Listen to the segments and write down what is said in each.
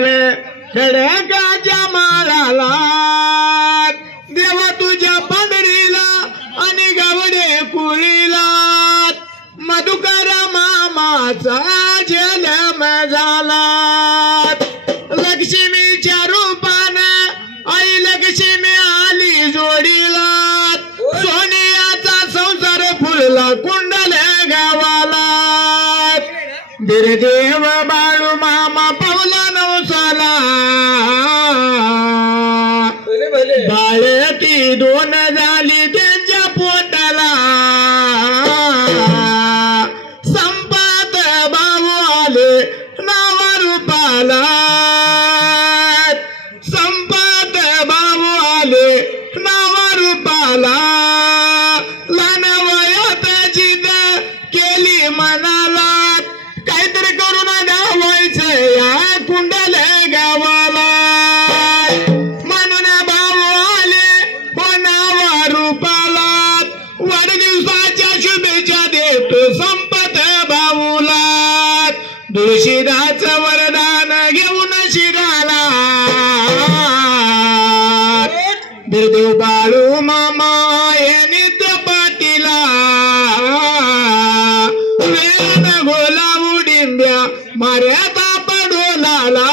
रे खडकाच्या माळाला देवा तुझ्या पंढरीला आणि गावडे कुळीला मधुकर मामाचा जन्म झाला लक्ष्मीच्या रूपानं आई लक्ष्मी आली जोडीला सोनियाचा संसार फुलला कुंडल गावाला बिरदेव बाळू मामा पावला नवसाला बाळे ती दोन झाली त्यांच्या पोटाला संपात भाऊ आले नावा रूपाला संपात भाऊ आले नावा रूपाला लहान वयात जिद केली मनाला काहीतरी करून गावायचं या कुंडल गावाला म्हणून भाऊ आले हो नावा रूपाला वाढदिवसाच्या शुभेच्छा देतो संपत भाऊला तुळशीदाचं वरदान घेऊन शिराला बिरदेव बाळू मामा यांनी पाटीला वेण गोला उडिंब्या मार्याता पडोलाला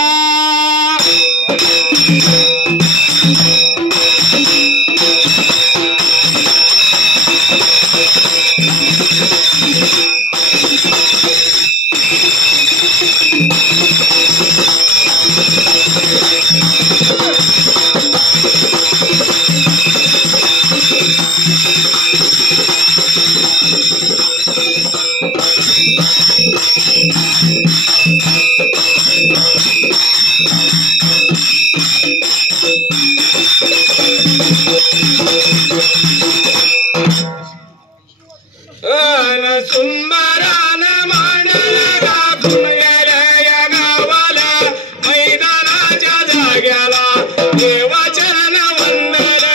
सुंदरान मांडला या गावाला मैदानाच्या जाग्याला देवाचरण वंदन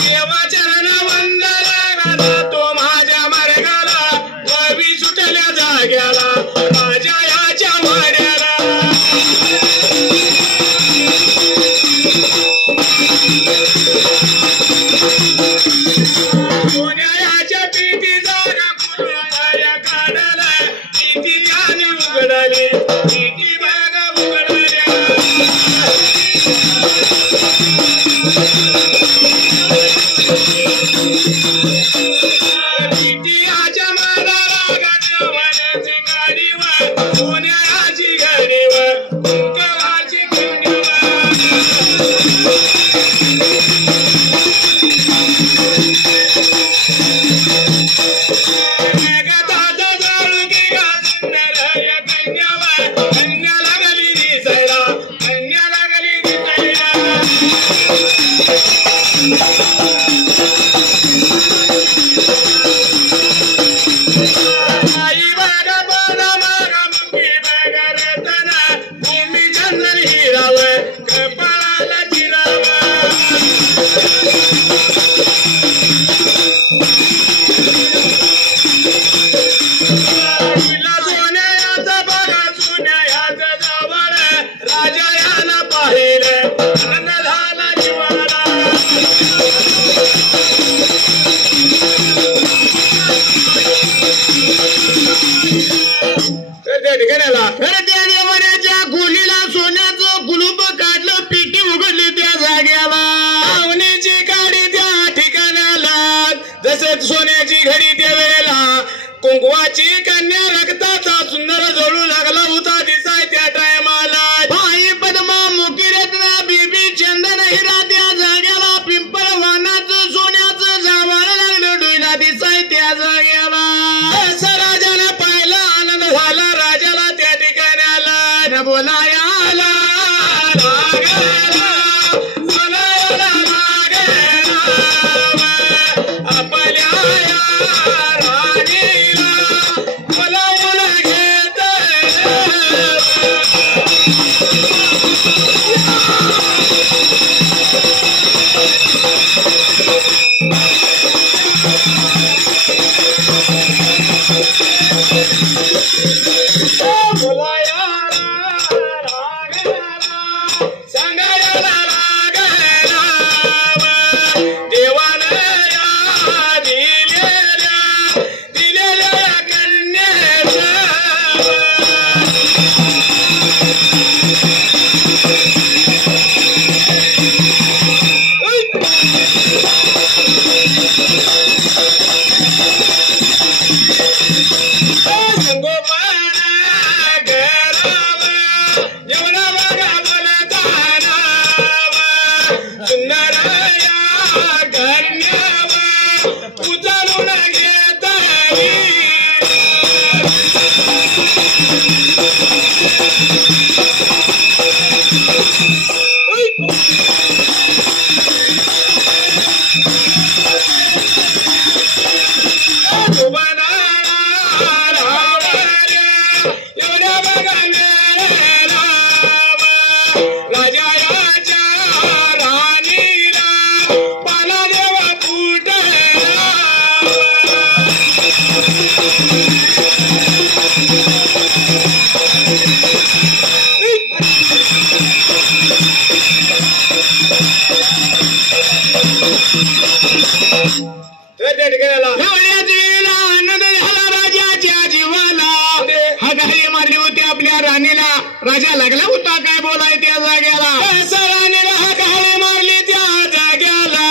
देवाचरण वंदन तो माझ्या मार्गाला ववी सुटल्या जाग्याला माझ्या याच्या वाड्याला सोन्याच्या पीठी जागा कुरळ्या काढायला पीठी आणि उघडाली पीठी बागा उघडल्या पीठी आच्या माराला गाडीवाल्याची गाडीवर सोन्याची गाडीवर कुंकवाची खिंडीवर सोन्याचं कुलूप काढलं पिठी उघडली त्या जाग्याला पाहुण्याची गाडी त्या ठिकाणाला जसे सोन्याची घडी त्या वेळेला कुंकवाची कन्या रक्ताचा सुंदर जोडू लागला होता दिसाय त्या टायमाला भाई पद्मा मुकी रत्न बीबी चंदन हिरा त्या जाग्याला पिंपळ वानाचं सोन्याचं जावळ लागलं डोईला दिसाय त्या जाग्याला राजाला पाहिला आनंद झाला राजाला त्या ठिकाणाला बोलाया Thank you. उचलून घेतली राजा लागला होता काय बोलाय त्या जाग्याला राणीला हाकाहाळी मारली त्या जाग्याला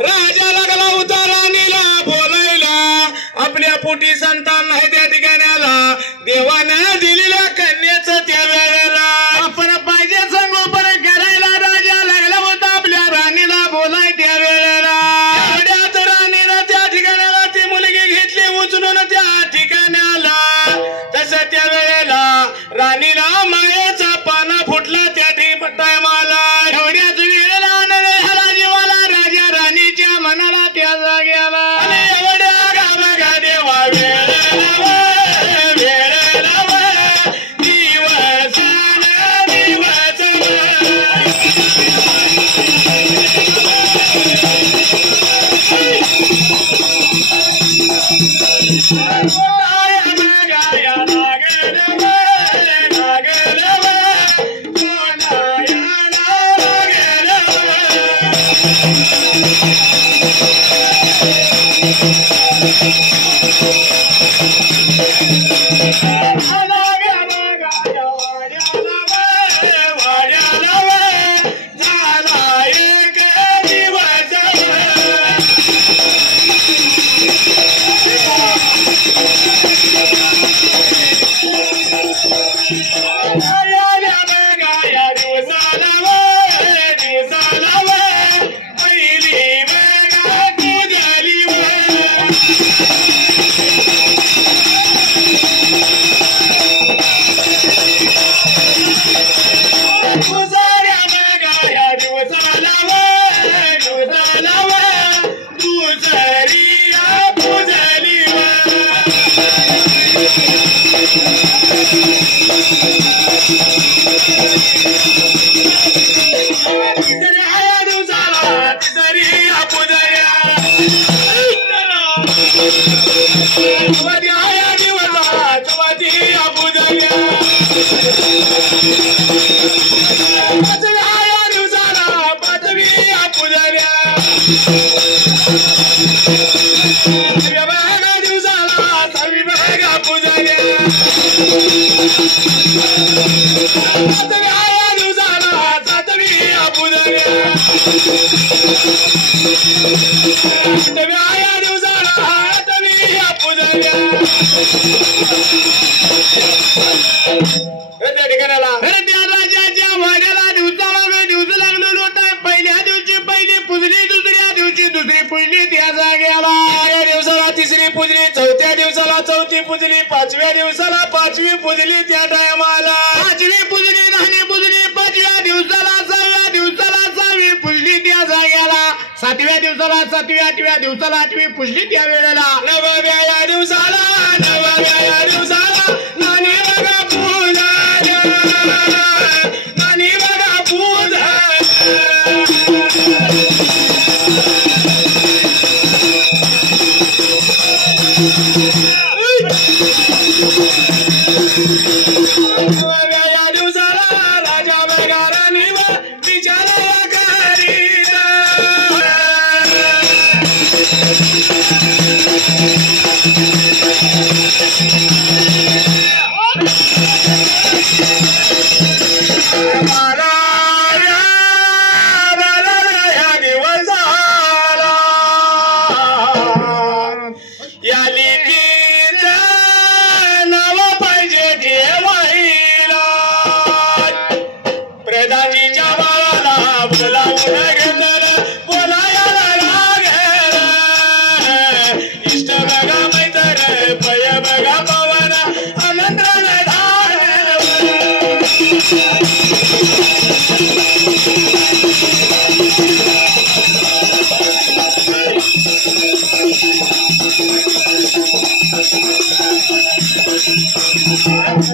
राजा लागला होता राणीला बोलायला आपल्या पोटी संतान नाही त्या ठिकाणाला देवानं दिलेल्या कन्याचं त्या वेळेला आपण पाहिजे संगोपन करायला राजा लागला होता आपल्या राणीला बोलाय त्या वेळेला एवढ्यात राणीनं त्या ठिकाणाला ती मुलगी घेतली उचलून त्या ठिकाणाला तसं त्या वेळेला राणीला मायेचा पाना फुटला त्या टायमाला एवढ्याच वेळेला आनंद झाला जीवाला राजा राणीच्या मनाला त्या जाग्याला एवढ्या गावा देवा पुजली पाचव्या दिवसाला पाचवी पुजली त्या टायमाला पाचवी पुजली दहावी पुजली पाचव्या दिवसाला सहाव्या दिवसाला सहावी पुजली त्या जाग्याला सातव्या दिवसाला सातवी आठव्या दिवसाला आठवी पुजली त्या वेळेला नवव्या दिवसाला नवव्या दिवसाला नानी बघा पूजा नानी बघा पूजा राजा बगारानी विचारा करीता इष्ट बघा मैत्र पय बघा पवन आमंत्रण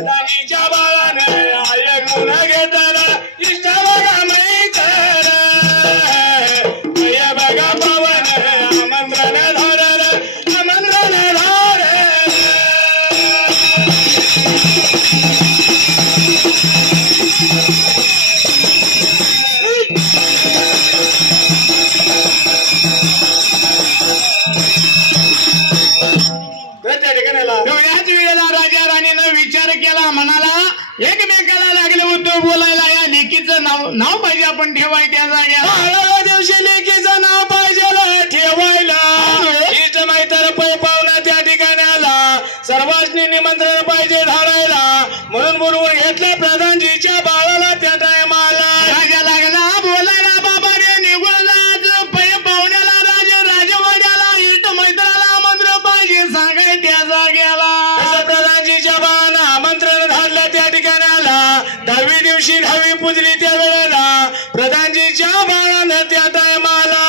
दानीच्या बाळाने ऐकून घेतला इष्ट बघा मैत्र पय बघा पवन आमंत्रण धारल आमंत्रण धारल एवढ्याच वेळेला राजा राणीनं विचार केला म्हणाला एकमेकाला लागले होतो बोलायला या लेकीचं नाव पाहिजे आपण ठेवाय त्या जाग्याला दिवशी लेकीचं नाव पाहिजे ठेवायला इष्ट मैत्र पै पाहुणा त्या ठिकाणाला सर्वांनी निमंत्रण पाहिजे धाडायला म्हणून बोलवून घेतलं प्रधानजीच्या बाळाला त्या टायमाला राजा लागला बोलायला बाबा रे निघून जायचं पै पाहुण्याला राजवाड्याला इष्ट मैत्राला आमंत्रण पाहिजे सांगाय त्या जाग्याला प्रधानजीच्या बाळानं आमंत्रण धाडलं त्या ठिकाणाला 10वी दिवशी 10वी पुजली त्या वेळेला प्रधानजीच्या बाळानं त्या टायमाला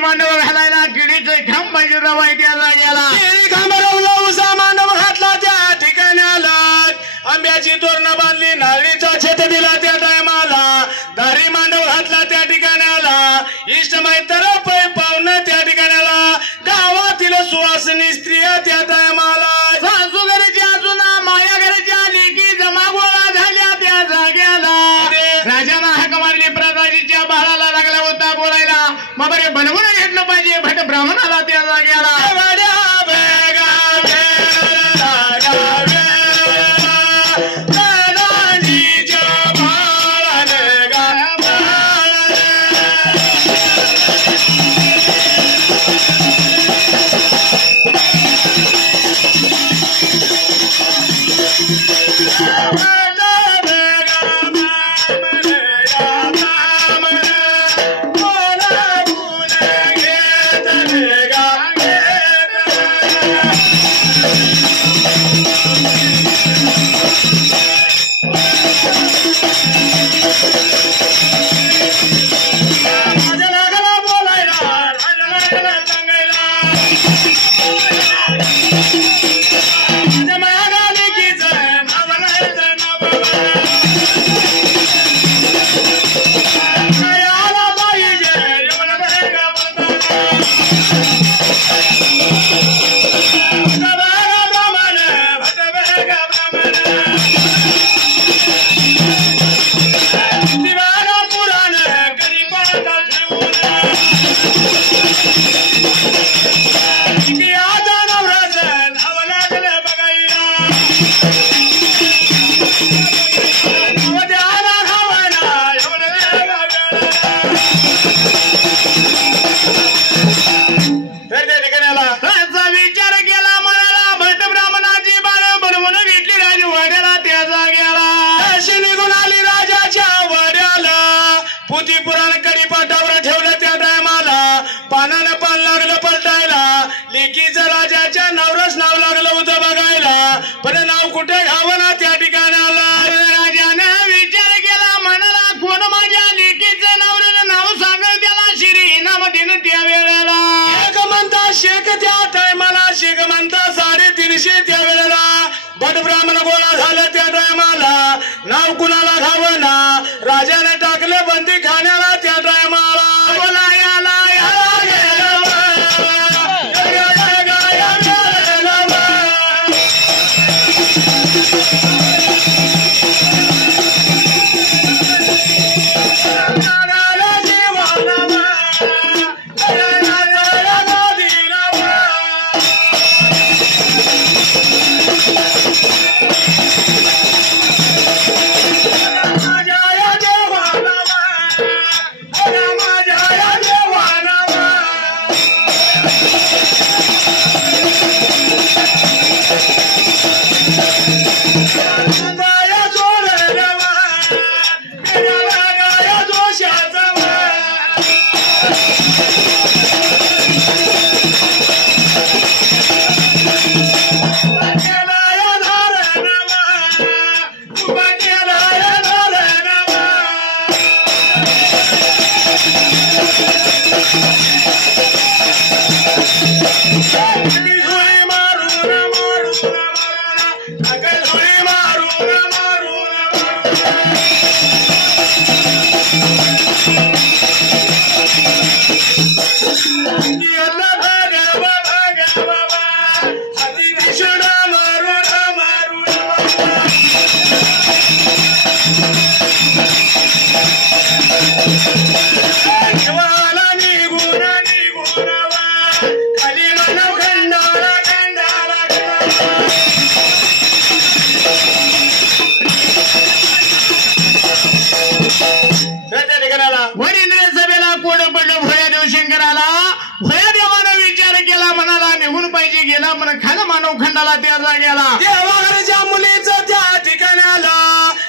मांडव घालायला किडीचे खांब पाहिजे रवाय त्या जाग्याला खांबरवला उसा मांडव घातला त्या ठिकाणाला आंब्याची तोरणं बांधली नारळीचा छेद दिला त्या टायमाला दारी मांडव घातला त्या ठिकाणाला इष्ट मैत्र पै पाहुणं त्या ठिकाणाला गावातील सुवासिनी स्त्रिया त्या टायमाला सासू घरच्या अजून माया घरच्या लेकी जमा गोळा झाल्या त्या जाग्याला राजानं हाक मारली प्रधाजीच्या बाळाला लागला होता बोलायला मग बरे बनवून घेतलं पाहिजे भट ब्राह्मणाला त्या जाग्याला Yeah. पुती पुराण कडी पाटावर ठेवलं त्या टायमाला पानानं पान लागलं पलटायला लेकीचं राजाच्या नवरच नाव लागलं होतं बघायला पण नाव कुठे घ्यावं ना त्या ठिकाणाला राजानं विचार केला म्हणाला कोण माझ्या लेकीचं नाव सांगेल त्याला श्री इनाम दिन त्या वेळेला एक म्हणता शेख त्या टायमाला शेख म्हणता 350 त्या वेळेला बट ब्राह्मण गोळा झाले त्या टायमाला नाव कुणाला घावं ना राजाने टाकलं बंदी खाण्याला त्या टायमाला बोला याला खाना मानव खंडाला त्या जागेला देवाघरच्या मुलीचं त्या ठिकाणाला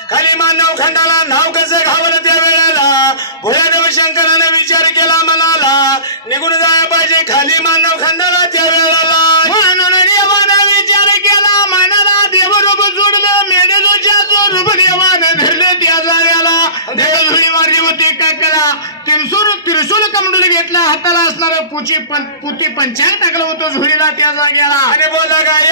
खाली मानव खंडाला नाव कसं घावलं त्या वेळेला भोळ्या देवशंकराने विचार केला म्हणाला निघून जायला पाहिजे खाली मानव खंडाला त्या वेळेला म्हणून देवाने विचार केला म्हणाला देवरूप जोडलं मेढेजोच्या जो रूप देवाने धरले त्या जागेला देवधुळी मारली होती काकला त्रिशूल कमंडल घेतला हाताला असणार पुती पंचांग टाकलं होतं झुळीला त्या जागेला आणि बोला काय